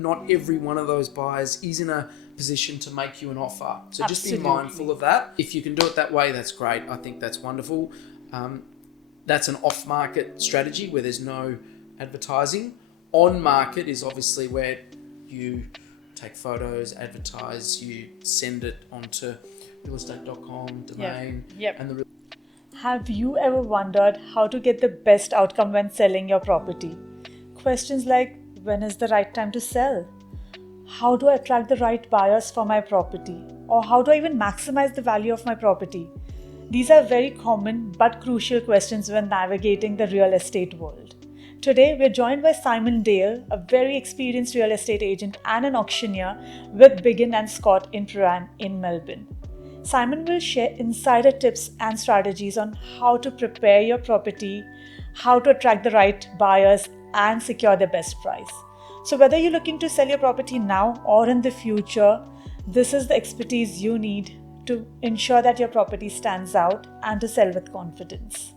Not every one of those buyers is in a position to make you an offer. So just Absolutely. be mindful of that. If you can do it that way, that's great. I think that's wonderful. That's an off-market strategy where there's no advertising. On-market is obviously where you take photos, advertise, you send it onto realestate.com, domain. Yep. And the Have you ever wondered how to get the best outcome when selling your property? Questions like, when is the right time to sell? How do I attract the right buyers for my property? Or how do I even maximize the value of my property? These are very common but crucial questions when navigating the real estate world. Today, we're joined by Simon Dale, a very experienced real estate agent and an auctioneer with Biggin & Scott in Prahran in Melbourne. Simon will share insider tips and strategies on how to prepare your property, how to attract the right buyers, and secure the best price. So whether you're looking to sell your property now or in the future, this is the expertise you need to ensure that your property stands out and to sell with confidence.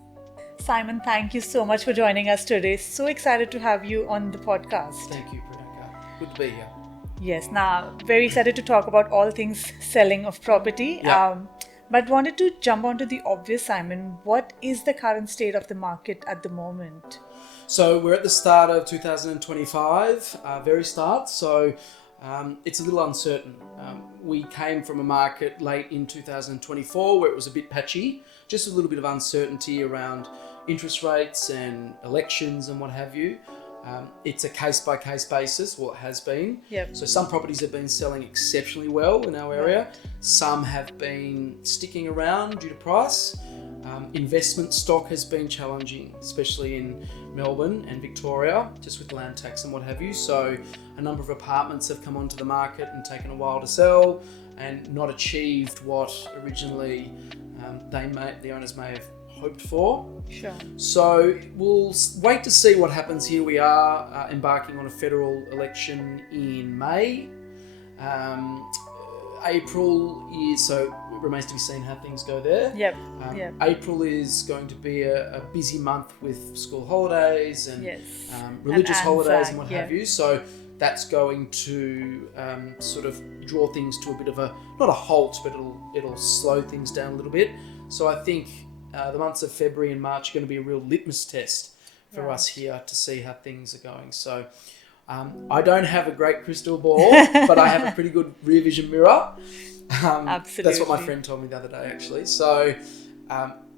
Simon, thank you so much for joining us today. So excited to have you on the podcast. Thank you, Priyanka. Good to be here. Yes, now very excited to talk about all things selling of property. Yeah. But wanted to jump onto the obvious, Simon. What is the current state of the market at the moment? So we're at the start of 2025, very start. So it's a little uncertain. We came from a market late in 2024 where it was a bit patchy, just a little bit of uncertainty around interest rates and elections and what have you. It's a case-by-case basis, well, it has been. Yep. So some properties have been selling exceptionally well in our area. Right. Some have been sticking around due to price. Investment stock has been challenging, especially in Melbourne and Victoria, just with land tax and what have you. So a number of apartments have come onto the market and taken a while to sell and not achieved what originally the owners may have hoped for. Sure. So we'll wait to see what happens here. We are embarking on a federal election in May. April is, so it remains to be seen how things go there. Yep. April is going to be a busy month with school holidays and Yes. religious And holidays Anzac, and what yeah. have you. So that's going to sort of draw things to a bit of a, not a halt, but it'll slow things down a little bit. So I think the months of February and March are going to be a real litmus test for Right. us here to see how things are going. So I don't have a great crystal ball, but I have a pretty good rear vision mirror. Absolutely. That's what my friend told me the other day, actually. So,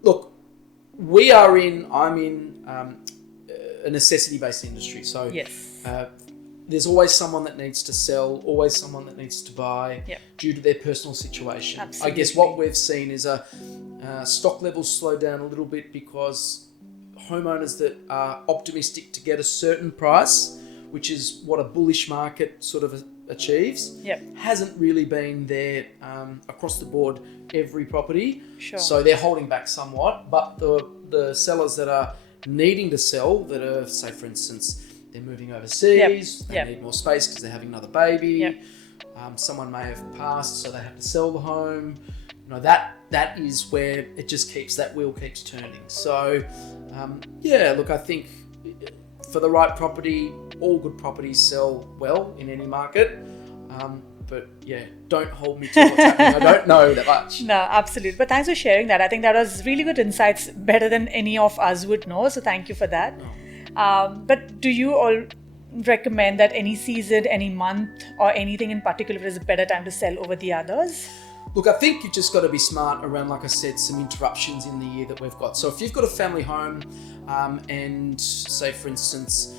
look, I'm in a necessity-based industry. So Yes. there's always someone that needs to sell, always someone that needs to buy Yep. due to their personal situation. Absolutely. I guess what we've seen is stock levels slow down a little bit because homeowners that are optimistic to get a certain price, which is what a bullish market sort of achieves, Yep. hasn't really been there across the board every property. Sure. So they're holding back somewhat, but the sellers that are needing to sell, that are, say for instance, they're moving overseas, they Yep. need more space because they're having another baby, Yep. someone may have passed so they have to sell the home, that is where it just that wheel keeps turning. So look, I think for the right property, all good properties sell well in any market. But yeah, don't hold me to what's happening. I don't know that much. No, absolutely. But thanks for sharing that. I think that was really good insights, better than any of us would know. So thank you for that. But do you all recommend that any season, any month, or anything in particular is a better time to sell over the others? Look, I think you've just got to be smart around, like I said, some interruptions in the year that we've got. So if you've got a family home and say, for instance,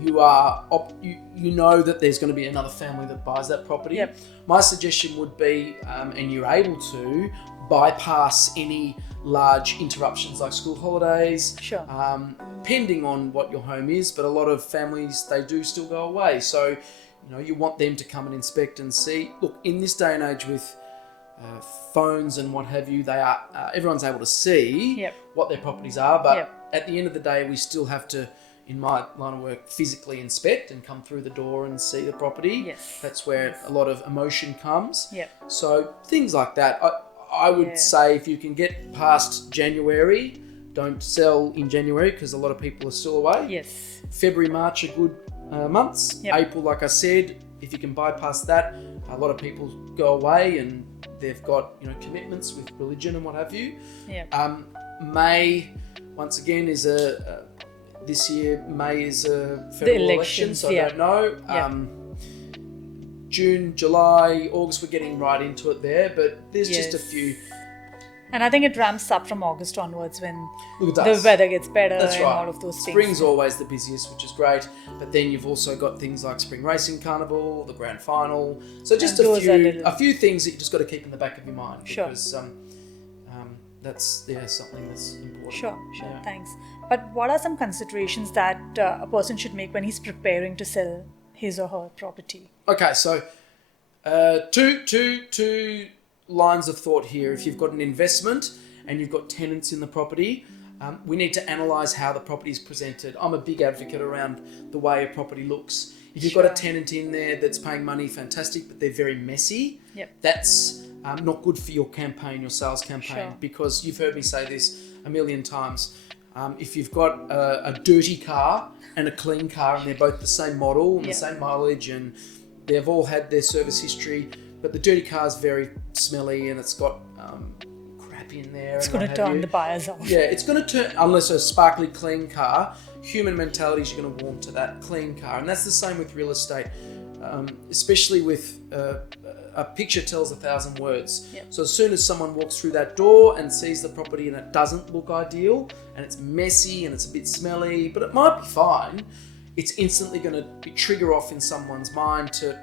you know that there's going to be another family that buys that property, Yep. my suggestion would be, and you're able to, bypass any large interruptions like school holidays, Sure. pending on what your home is, but a lot of families, they do still go away. So, you want them to come and inspect and see. Look, in this day and age with phones and what have you, they are everyone's able to see Yep. what their properties are, but Yep. at the end of the day, we still have to, in my line of work, physically inspect and come through the door and see the property. Yes. That's where a lot of emotion comes. Yep. So things like that. I would say if you can get past January, don't sell in January because a lot of people are still away. Yes. February, March are good months. Yep. April, like I said, if you can bypass that, a lot of people go away and they've got commitments with religion and what have you. Yeah. May, once again, is this year May is a federal election, so I don't know. Yeah. June, July, August, we're getting right into it there, but there's just a few. And I think it ramps up from August onwards when Look, the weather gets better and right. all of those things. Spring's always the busiest, which is great, but then you've also got things like Spring Racing Carnival, the Grand Final. So just a few things that you just got to keep in the back of your mind, because that's something that's important. Sure, thanks. But what are some considerations that a person should make when he's preparing to sell his or her property? Okay, so two lines of thought here. If you've got an investment and you've got tenants in the property, we need to analyse how the property is presented. I'm a big advocate around the way a property looks. If you've got a tenant in there that's paying money, fantastic, but they're very messy, that's not good for your campaign, your sales campaign, because you've heard me say this a million times. If you've got a dirty car and a clean car and they're both the same model and the same mileage and they've all had their service history, but the dirty car is very smelly and it's got crap in there. It's going to turn the buyers off. Yeah, it's going to turn, unless a sparkly clean car, human mentality is going to warm to that clean car. And that's the same with real estate, especially with a picture tells 1,000 words. So as soon as someone walks through that door and sees the property and it doesn't look ideal and it's messy and it's a bit smelly, but it might be fine, it's instantly going to trigger off in someone's mind to,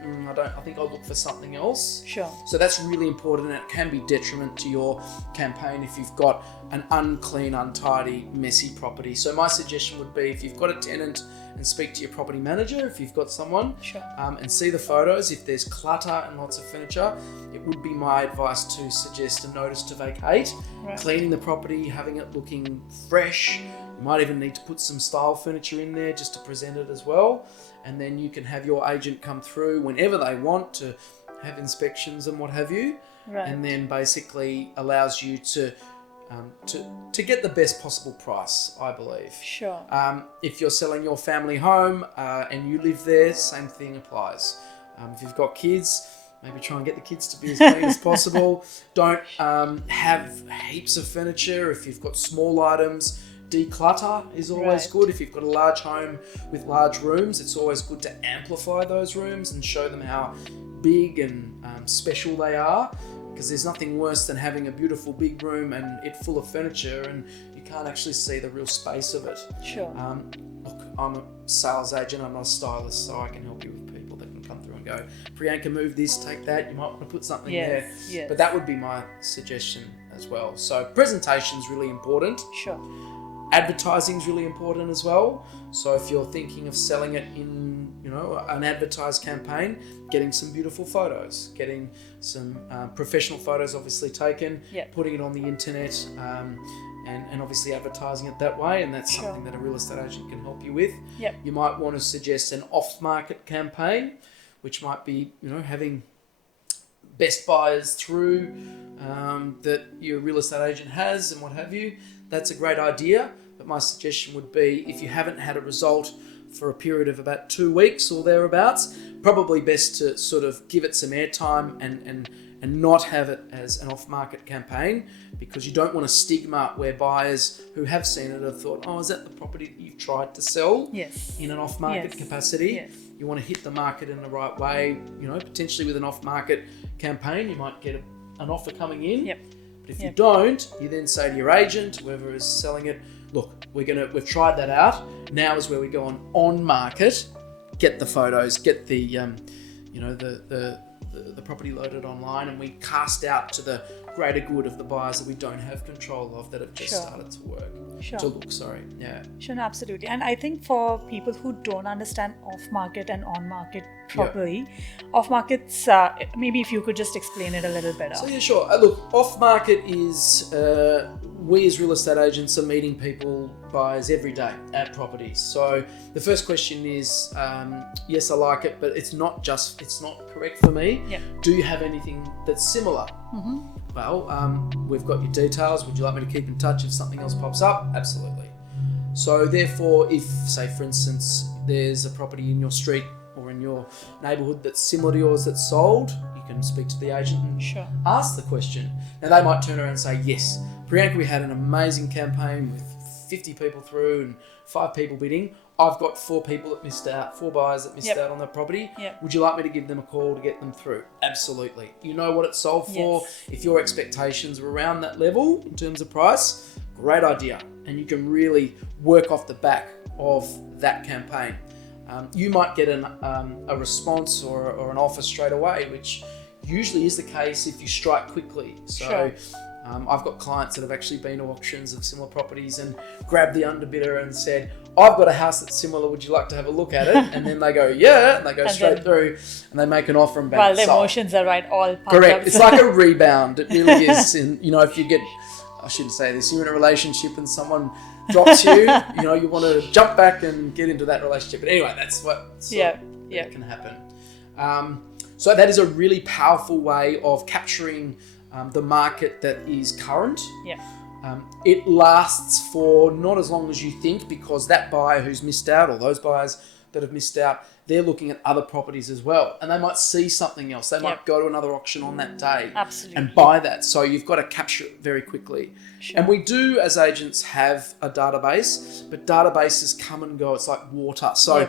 I think I'll look for something else. So that's really important, and it can be detriment to your campaign if you've got an unclean, untidy, messy property. So my suggestion would be, if you've got a tenant, and speak to your property manager if you've got someone, and see the photos. If there's clutter and lots of furniture, it would be my advice to suggest a notice to vacate, cleaning the property, having it looking fresh. You might even need to put some style furniture in there just to present it as well. And then you can have your agent come through whenever they want to have inspections and what have you. And then basically allows you to get the best possible price, I believe. If you're selling your family home and you live there, same thing applies. If you've got kids, maybe try and get the kids to be as clean as possible. Don't have heaps of furniture. If you've got small items, declutter is always good. If you've got a large home with large rooms, it's always good to amplify those rooms and show them how big and special they are, because there's nothing worse than having a beautiful big room and it full of furniture and you can't actually see the real space of it. Look, I'm a sales agent, I'm not a stylist, so I can help you with people that can come through and go, Priyanka, move this, take that, you might want to put something there. But that would be my suggestion as well. So presentation is really important. Advertising is really important as well. So if you're thinking of selling it in, an advertised campaign, getting some beautiful photos, getting some professional photos obviously taken, putting it on the internet, and obviously advertising it that way. And that's something that a real estate agent can help you with. You might want to suggest an off-market campaign, which might be, having best buyers through that your real estate agent has and what have you. That's a great idea, but my suggestion would be, if you haven't had a result for a period of about 2 weeks or thereabouts, probably best to sort of give it some airtime and not have it as an off-market campaign, because you don't want a stigma where buyers who have seen it have thought, is that the property that you've tried to sell in an off-market capacity? You want to hit the market in the right way, potentially with an off-market campaign, you might get an offer coming in. But if you don't, you then say to your agent, whoever is selling it, look, we've tried that out. Now is where we go on market, get the photos, get the the property loaded online, and we cast out to the greater good of the buyers that we don't have control of, that have just started to work. No, absolutely. And I think for people who don't understand off-market and on-market properly, off-market's, maybe if you could just explain it a little better. So sure. Look, off-market is, we as real estate agents are meeting people, buyers every day at properties. So the first question is, yes, I like it, but it's not correct for me. Do you have anything that's similar? Well, we've got your details. Would you like me to keep in touch if something else pops up? Absolutely. So therefore, if, say, for instance, there's a property in your street or in your neighbourhood that's similar to yours that's sold, you can speak to the agent and Sure. ask the question. Now they might turn around and say, yes, Priyanka, we had an amazing campaign with 50 people through and 5 people bidding. I've got 4 people that missed out, 4 buyers that missed out on that property. Yep. Would you like me to give them a call to get them through? Absolutely. You know what it's sold for. Yes. If your expectations are around that level in terms of price, great idea. And you can really work off the back of that campaign. You might get a response or an offer straight away, which usually is the case if you strike quickly. So Sure. I've got clients that have actually been to auctions of similar properties and grabbed the underbidder and said, I've got a house that's similar, would you like to have a look at it? And then they go, yeah, and they go straight through and they make an offer and bang, While the sold. emotions are all pumped Correct. up. It's like a rebound. It really is. And, if you get, I shouldn't say this, you're in a relationship and someone drops you, you want to jump back and get into that relationship. But anyway, that's what can happen. So that is a really powerful way of capturing the market that is current. Yeah. It lasts for not as long as you think, because that buyer who's missed out, or those buyers that have missed out, they're looking at other properties as well, and they might see something else. They might go to another auction on that day and buy that. So you've got to capture it very quickly. Sure. And we do, as agents, have a database, but databases come and go. It's like water. So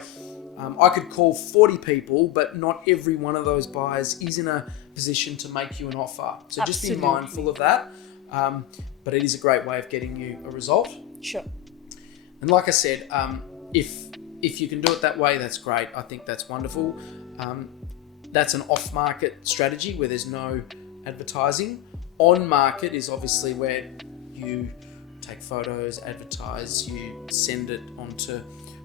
I could call 40 people, but not every one of those buyers is in a position to make you an offer. So just be mindful of that. But it is a great way of getting you a result. Sure. And like I said, if you can do it that way, that's great. I think that's wonderful. That's an off-market strategy where there's no advertising. On-market is obviously where you take photos, advertise, you send it onto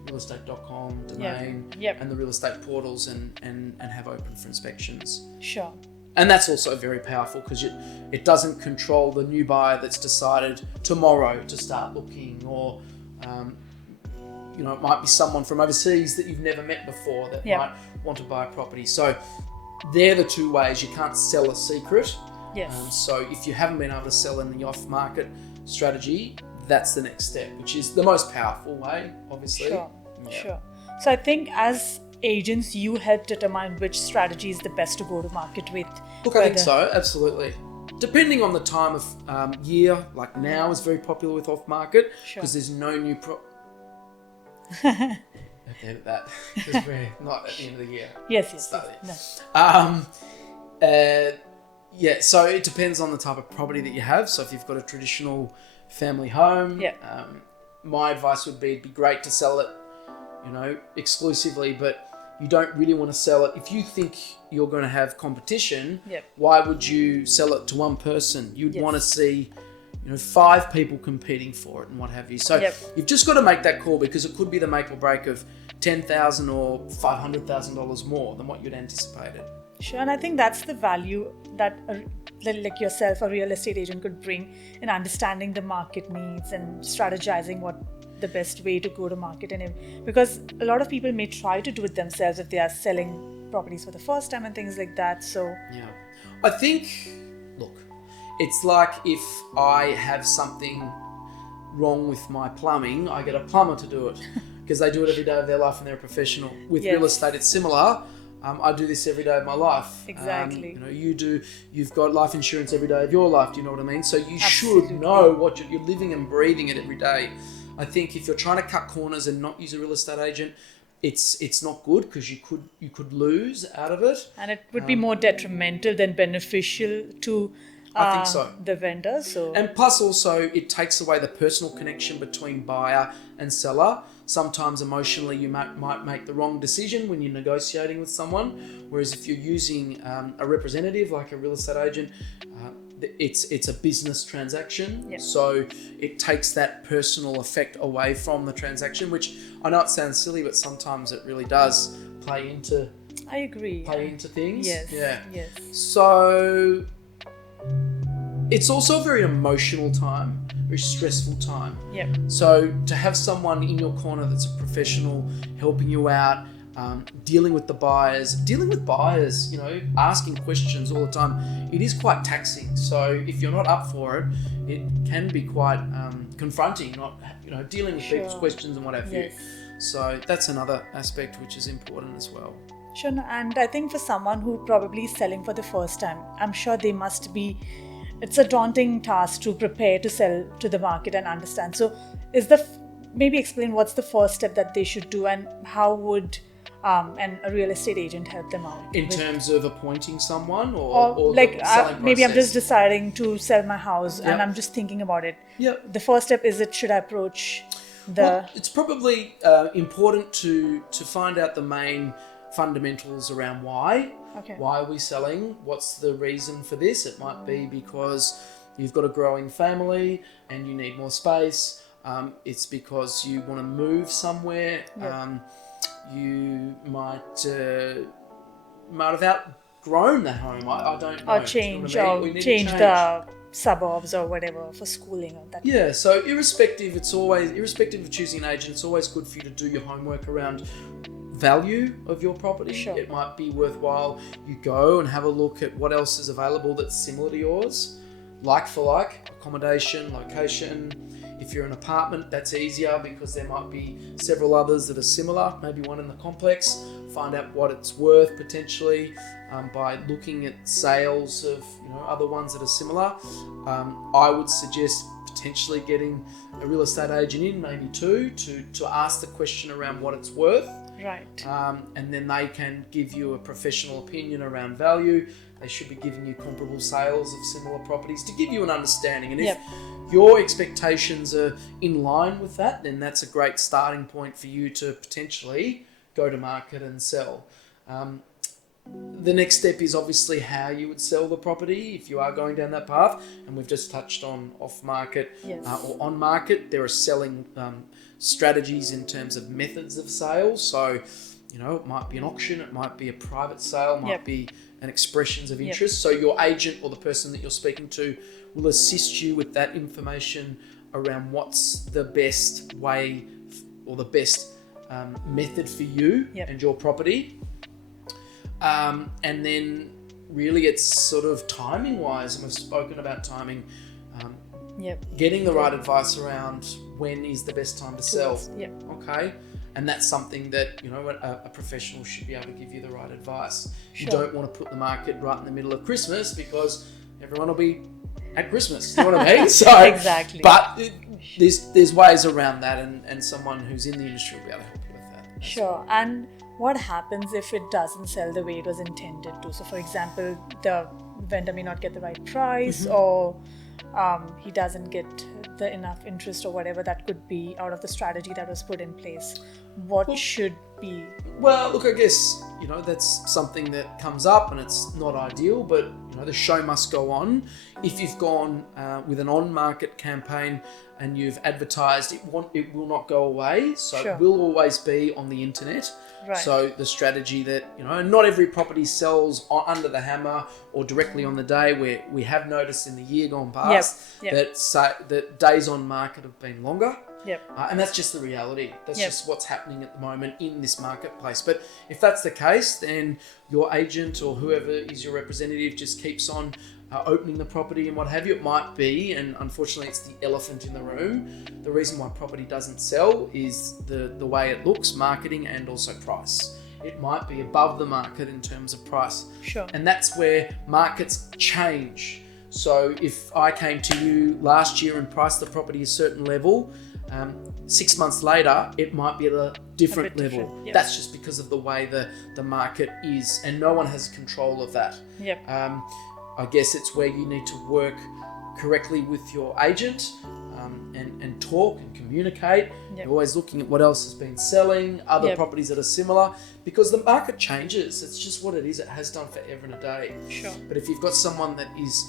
realestate.com domain and the real estate portals and have open for inspections. Sure. And that's also very powerful because it doesn't control the new buyer that's decided tomorrow to start looking, or it might be someone from overseas that you've never met before that might want to buy a property. So they're the two ways. You can't sell a secret. Yes. So if you haven't been able to sell in the off-market strategy, that's the next step, which is the most powerful way, obviously. Sure. Sure. So I think as agents, you help determine which strategy is the best to go to market with. Look, I think so, absolutely. Depending on the time of year, like now is very popular with off-market because there's no new okay, that because we're not at the end of the year. Yes. No. So it depends on the type of property that you have. So if you've got a traditional family home, my advice would be it'd be great to sell it, exclusively, but you don't really want to sell it. If you think you're going to have competition, why would you sell it to one person? You'd want to see 5 people competing for it and what have you. So you've just got to make that call, because it could be the make or break of $10,000 or $500,000 more than what you'd anticipated. Sure, and I think that's the value that like yourself, a real estate agent, could bring in understanding the market needs and strategizing what the best way to go to market. And because a lot of people may try to do it themselves if they are selling properties for the first time and things like that. So I think, look, it's like if I have something wrong with my plumbing, I get a plumber to do it because they do it every day of their life and they're a professional. With real estate, it's similar. I do this every day of my life. Exactly. You've got life insurance every day of your life. Do you know what I mean? So you should know what you're living and breathing it every day. I think if you're trying to cut corners and not use a real estate agent, it's not good, because you could lose out of it. And it would be more detrimental than beneficial to I think so. The vendor. So. And plus also it takes away the personal connection between buyer and seller. Sometimes emotionally you might make the wrong decision when you're negotiating with someone, whereas if you're using a representative like a real estate agent, it's a business transaction. So it takes that personal effect away from the transaction, which I know it sounds silly, but sometimes it really does play into things. Yes. So it's also a very emotional time, very stressful time. So to have someone in your corner that's a professional helping you out, dealing with buyers, asking questions all the time, it is quite taxing. So if you're not up for it, it can be quite confronting, dealing with people's questions and what have you. So that's another aspect which is important as well. Sure, no, and I think for someone who probably is selling for the first time, I'm sure they must be, it's a daunting task to prepare to sell to the market and understand. So, maybe explain what's the first step that they should do and how would a real estate agent help them out? In terms of appointing someone Or the selling maybe I'm process? just deciding to sell my house and Yep. I'm just thinking about it. Yep. The first step is should I approach the. Well, it's probably important to find out the main fundamentals around why. Okay. Why are we selling? What's the reason for this? It might be because you've got a growing family and you need more space. It's because you want to move somewhere. Yep. You might have outgrown the home. I don't know. Or Do you know change, what I mean? or We need to change the suburbs or whatever for schooling or that. Yeah, so irrespective of choosing an agent, it's always good for you to do your homework around value of your property. Sure. It might be worthwhile you go and have a look at what else is available that's similar to yours, like for like, accommodation, location. If you're an apartment, that's easier because there might be several others that are similar, maybe one in the complex. Find out what it's worth potentially by looking at sales of other ones that are similar. I would suggest potentially getting a real estate agent in, maybe two, to ask the question around what it's worth. Right. And then they can give you a professional opinion around value. They should be giving you comparable sales of similar properties to give you an understanding. And if your expectations are in line with that, then that's a great starting point for you to potentially go to market and sell. The next step is obviously how you would sell the property if you are going down that path. And we've just touched on off-market or on-market. There are selling strategies in terms of methods of sale. So, it might be an auction, it might be a private sale, might be an expressions of interest. So your agent or the person that you're speaking to will assist you with that information around what's the best way or the best method for you and your property. And then really it's sort of timing wise, and we've spoken about timing, getting the right advice around when is the best time to sell. Okay. And that's something that, a professional should be able to give you the right advice. You don't want to put the market right in the middle of Christmas because everyone will be at Christmas. Do you know what I mean? So, exactly. But there's ways around that, and someone who's in the industry will be able to help you with that. Sure. And what happens if it doesn't sell the way it was intended to? So, for example, the vendor may not get the right price, or he doesn't get the enough interest or whatever that could be out of the strategy that was put in place. What should be? Well, look, I guess, that's something that comes up and it's not ideal, but, the show must go on. If you've gone with an on-market campaign and you've advertised, it will not go away. So it will always be on the internet. Right. So the strategy that, not every property sells under the hammer or directly on the day, where we have noticed in the year gone past that days on market have been longer. And that's just the reality. That's just what's happening at the moment in this marketplace. But if that's the case, then your agent or whoever is your representative just keeps on opening the property and what have you. It might be, and unfortunately it's the elephant in the room, the reason why property doesn't sell is the way it looks, marketing, and also price. It might be above the market in terms of price. Sure. And that's where markets change. So if I came to you last year and priced the property a certain level, 6 months later, it might be at a different level. That's just because of the way the market is, and no one has control of that. I guess it's where you need to work correctly with your agent and talk and communicate. You're always looking at what else has been selling, other properties that are similar, because the market changes. It's just what it is. It has done forever and a day. Sure. But if you've got someone that is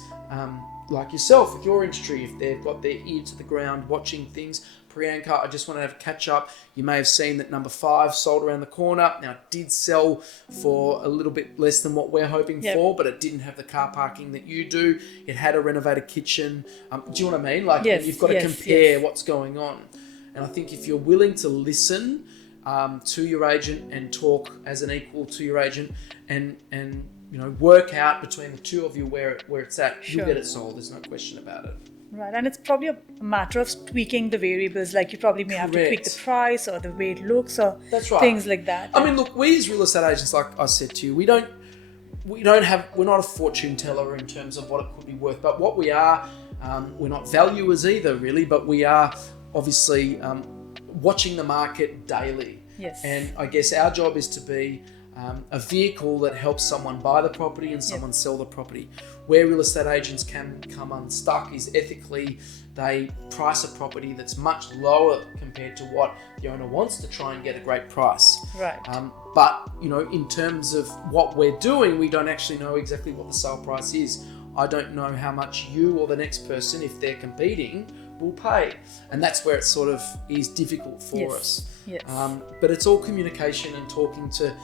like yourself with your industry, if they've got their ear to the ground watching things, Priyanka, I just want to have a catch up. You may have seen that number 5 sold around the corner. Now, it did sell for a little bit less than what we're hoping for, but it didn't have the car parking that you do. It had a renovated kitchen. Do you know what I mean? Like, you've got to compare what's going on. And I think if you're willing to listen to your agent and talk as an equal to your agent and work out between the two of you where it's at, you'll get it sold. There's no question about it. Right, and it's probably a matter of tweaking the variables. Like you probably may have to tweak the Correct. price or the way it looks or That's right. things like that. I mean, look, we as real estate agents, like I said to you, we're not a fortune teller in terms of what it could be worth, but what we are, we're not valuers either, really, but we are obviously watching the market daily. Yes. And I guess our job is to be a vehicle that helps someone buy the property and someone sell the property. Where real estate agents can come unstuck is ethically they price a property that's much lower compared to what the owner wants to try and get a great price. Right. But, in terms of what we're doing, we don't actually know exactly what the sale price is. I don't know how much you or the next person, if they're competing, will pay. And that's where it sort of is difficult for us. Yes. But it's all communication and talking to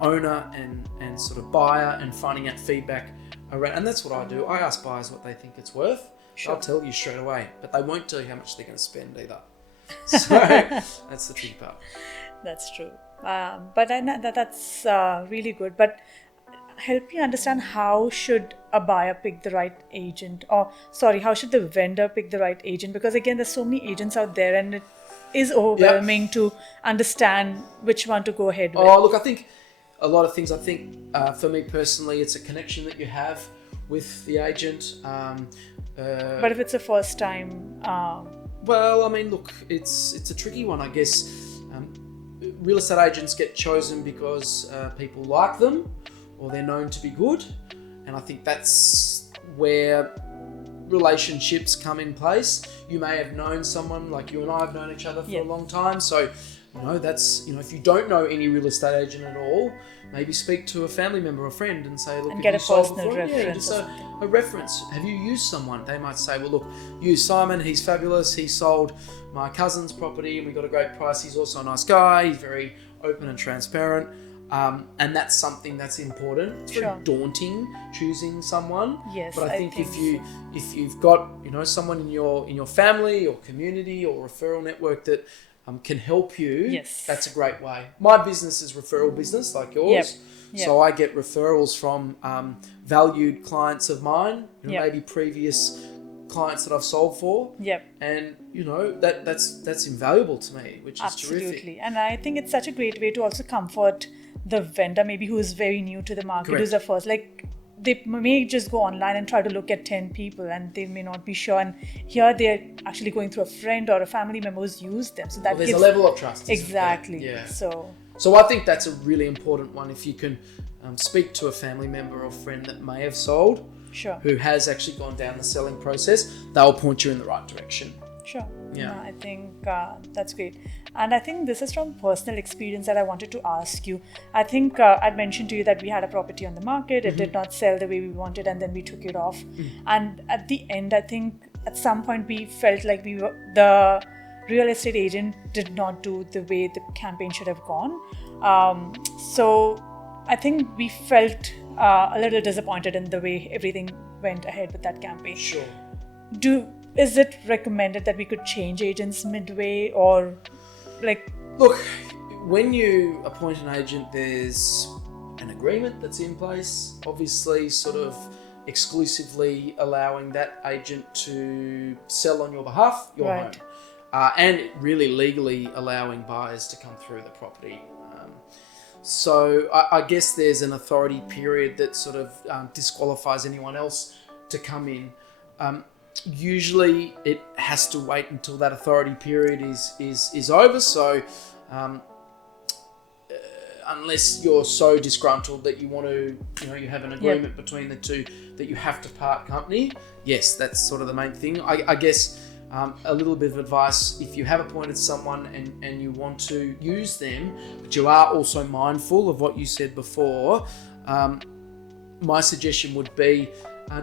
owner and sort of buyer and finding out feedback around. And that's what I do. I ask buyers what they think it's worth. Sure. I'll tell you straight away, but they won't tell you how much they're going to spend either. So that's the tricky part. That's true. But I know that's really good. But help me understand, how should a buyer pick the right agent? How should the vendor pick the right agent? Because again, there's so many agents out there and it is overwhelming to understand which one to go ahead with. Oh, look, I think a lot of things. I think for me personally, it's a connection that you have with the agent. But if it's a first time... Well, I mean, look, it's a tricky one, I guess. Real estate agents get chosen because people like them or they're known to be good. And I think that's where relationships come in place. You may have known someone, like you and I have known each other for a long time. So, that's, if you don't know any real estate agent at all, maybe speak to a family member or friend and say, look, and get a personal reference. Yeah, just a reference. Have you used someone? They might say, well, look, use Simon. He's fabulous. He sold my cousin's property and we got a great price. He's also a nice guy. He's very open and transparent. And that's something that's important. It's very daunting choosing someone. Yes, but I think if you've got someone in your family or community or referral network that can help you, that's a great way. My business is referral business like yours. Yep. So I get referrals from valued clients of mine, maybe previous clients that I've sold for. Yep. And that's invaluable to me, which is terrific. Absolutely. And I think it's such a great way to also comfort the vendor, maybe who is very new to the market, Correct. who's the first. Like they may just go online and try to look at 10 people and they may not be sure. And here they're actually going through a friend or a family member who's used them. So that there's a level of trust. Exactly. Yeah. So I think that's a really important one. If you can speak to a family member or friend that may have sold, who has actually gone down the selling process, they'll point you in the right direction. Sure. Yeah. I think that's great. And I think this is from personal experience that I wanted to ask you. I think I'd mentioned to you that we had a property on the market. It did not sell the way we wanted and then we took it off. And at the end, I think at some point we felt like the real estate agent did not do the way the campaign should have gone. So I think we felt a little disappointed in the way everything went ahead with that campaign. Sure. Is it recommended that we could change agents midway or like... Look, when you appoint an agent, there's an agreement that's in place, obviously sort of exclusively allowing that agent to sell on your behalf, your home. And really legally allowing buyers to come through the property. So I guess there's an authority period that sort of disqualifies anyone else to come in. Usually it has to wait until that authority period is over. So unless you're so disgruntled that you want to, you have an agreement between the two that you have to part company. Yes, that's sort of the main thing. I guess a little bit of advice, if you have appointed someone and you want to use them, but you are also mindful of what you said before, my suggestion would be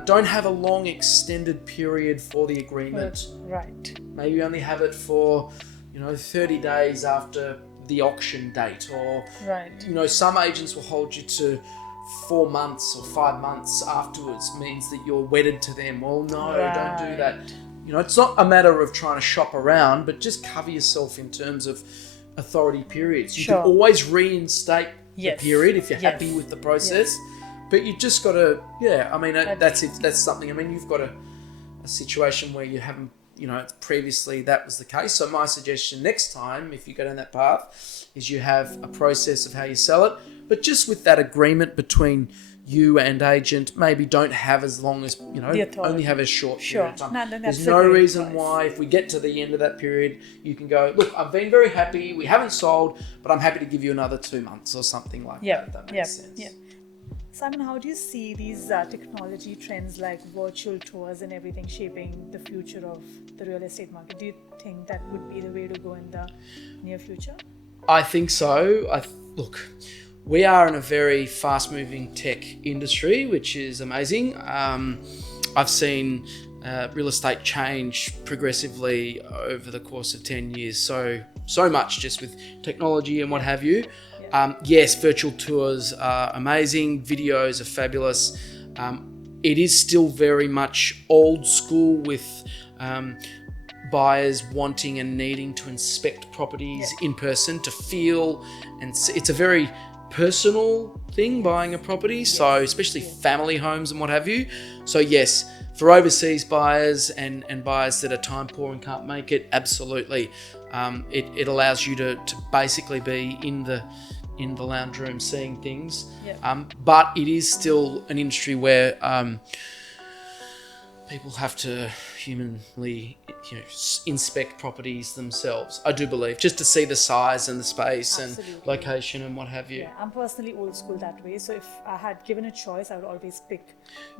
don't have a long extended period for the agreement. Right. Maybe only have it for 30 days after the auction date, or some agents will hold you to 4 months or 5 months afterwards. Means that you're wedded to them. Well, no, don't do that. It's not a matter of trying to shop around, but just cover yourself in terms of authority periods. You can always reinstate the period if you're happy with the process. But you just got to, that's something. I mean, you've got to a situation where you haven't, previously that was the case. So my suggestion next time, if you go down that path, is you have a process of how you sell it, but just with that agreement between you and agent, maybe don't have as long as, only have a short period of time. No, There's no reason why, if we get to the end of that period, you can go, look, I've been very happy, we haven't sold, but I'm happy to give you another 2 months or something like that. That makes sense. Yeah. Simon, how do you see these technology trends like virtual tours and everything shaping the future of the real estate market? Do you think that would be the way to go in the near future? I think so. Look, we are in a very fast-moving tech industry, which is amazing. I've seen real estate change progressively over the course of 10 years. So much just with technology and what have you. Yes, virtual tours are amazing. Videos are fabulous. It is still very much old school with buyers wanting and needing to inspect properties in person to feel and see. It's a very personal thing, buying a property, so especially family homes and what have you. So yes, for overseas buyers and buyers that are time poor and can't make it, absolutely. It allows you to basically be in the lounge room seeing things. But it is still an industry where people have to humanly inspect properties themselves, I do believe, just to see the size and the space and location and what have you. I'm personally old school that way, so if I had given a choice, I would always pick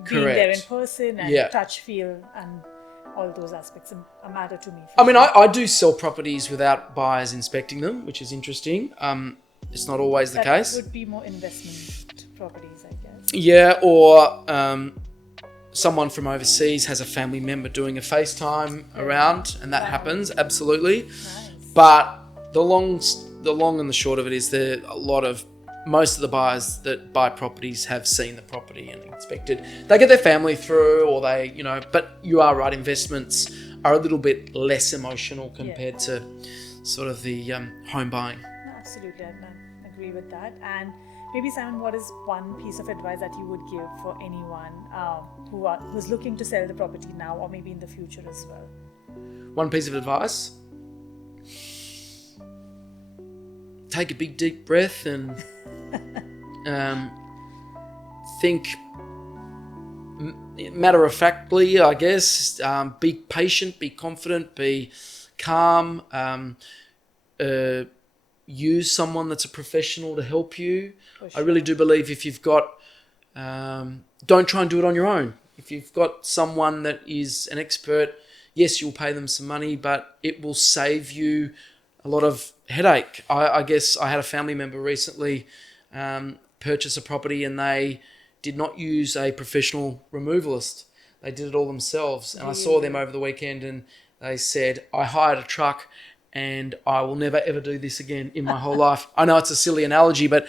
being there in person and touch, feel, and all those aspects matter to me. I mean, I do sell properties without buyers inspecting them, which is interesting. It's not always the case. That would be more investment properties, I guess. Yeah, or someone from overseas has a family member doing a FaceTime around, and that happens, absolutely. Nice. But the long and the short of it is most of the buyers that buy properties have seen the property and inspected. They get their family through, or but you are right, investments are a little bit less emotional compared to sort of the home buying. Absolutely, I agree with that. And maybe, Simon, what is one piece of advice that you would give for anyone who's looking to sell the property now or maybe in the future as well? One piece of advice? Take a big deep breath and think matter-of-factly, I guess. Be patient, be confident, be calm. Use someone that's a professional to help you. Sure. I really do believe if you've got, don't try and do it on your own. If you've got someone that is an expert, yes, you'll pay them some money, but it will save you a lot of headache. I guess I had a family member recently purchase a property and they did not use a professional removalist. They did it all themselves. And I saw them over the weekend and they said, I hired a truck and I will never ever do this again in my whole life. I know it's a silly analogy, but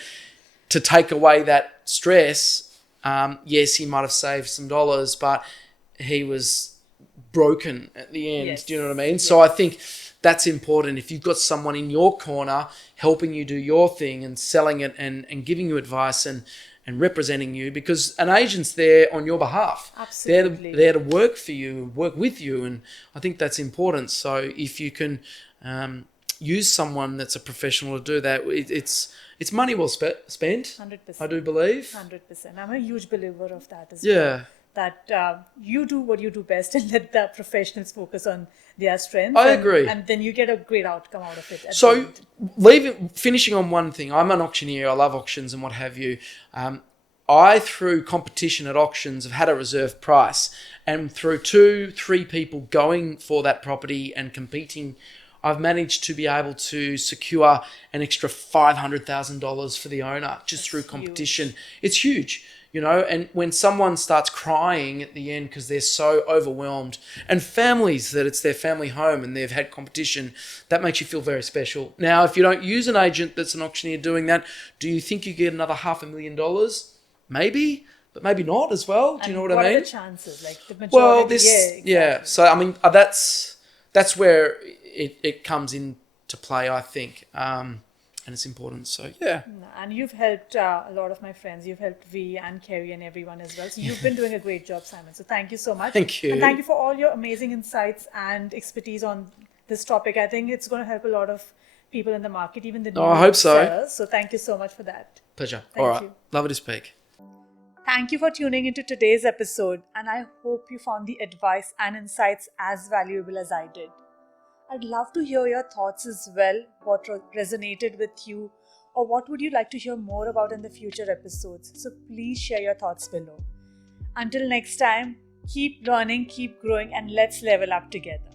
to take away that stress, yes, he might have saved some dollars, but he was broken at the end. Yes. Do you know what I mean? Yes. So I think that's important. If you've got someone in your corner helping you do your thing and selling it and giving you advice and representing you, because an agent's there on your behalf. Absolutely. They're there to work for you, work with you, and I think that's important. So if you can use someone that's a professional to do that, it's money well spent. 100%. I do believe. 100%. I'm a huge believer of that as well. That you do what you do best and let the professionals focus on their strengths. I agree. And then you get a great outcome out of it. So finishing on one thing, I'm an auctioneer. I love auctions and what have you. I, through competition at auctions, have had a reserve price. And through 2-3 people going for that property and competing, I've managed to be able to secure an extra $500,000 for the owner just through competition. Huge. It's huge. And when someone starts crying at the end because they're so overwhelmed, and families that it's their family home and they've had competition, that makes you feel very special. Now, if you don't use an agent that's an auctioneer doing that, do you think you get another $500,000? Maybe, but maybe not as well. Do you know what I mean? What are the chances? Like the majority? Exactly. So I mean, that's where it comes into play, I think. and it's important. So yeah. And you've helped a lot of my friends. You've helped V and Kerry and everyone as well. So you've been doing a great job, Simon. So thank you so much. Thank you. And thank you for all your amazing insights and expertise on this topic. I think it's going to help a lot of people in the market, even the new I hope so. sellers. So thank you so much for that. Pleasure. Thank All right. you. Lovely to speak. Thank you for tuning into today's episode, and I hope you found the advice and insights as valuable as I did. I'd love to hear your thoughts as well, what resonated with you, or what would you like to hear more about in the future episodes. So please share your thoughts below. Until next time, keep learning, keep growing, and let's level up together.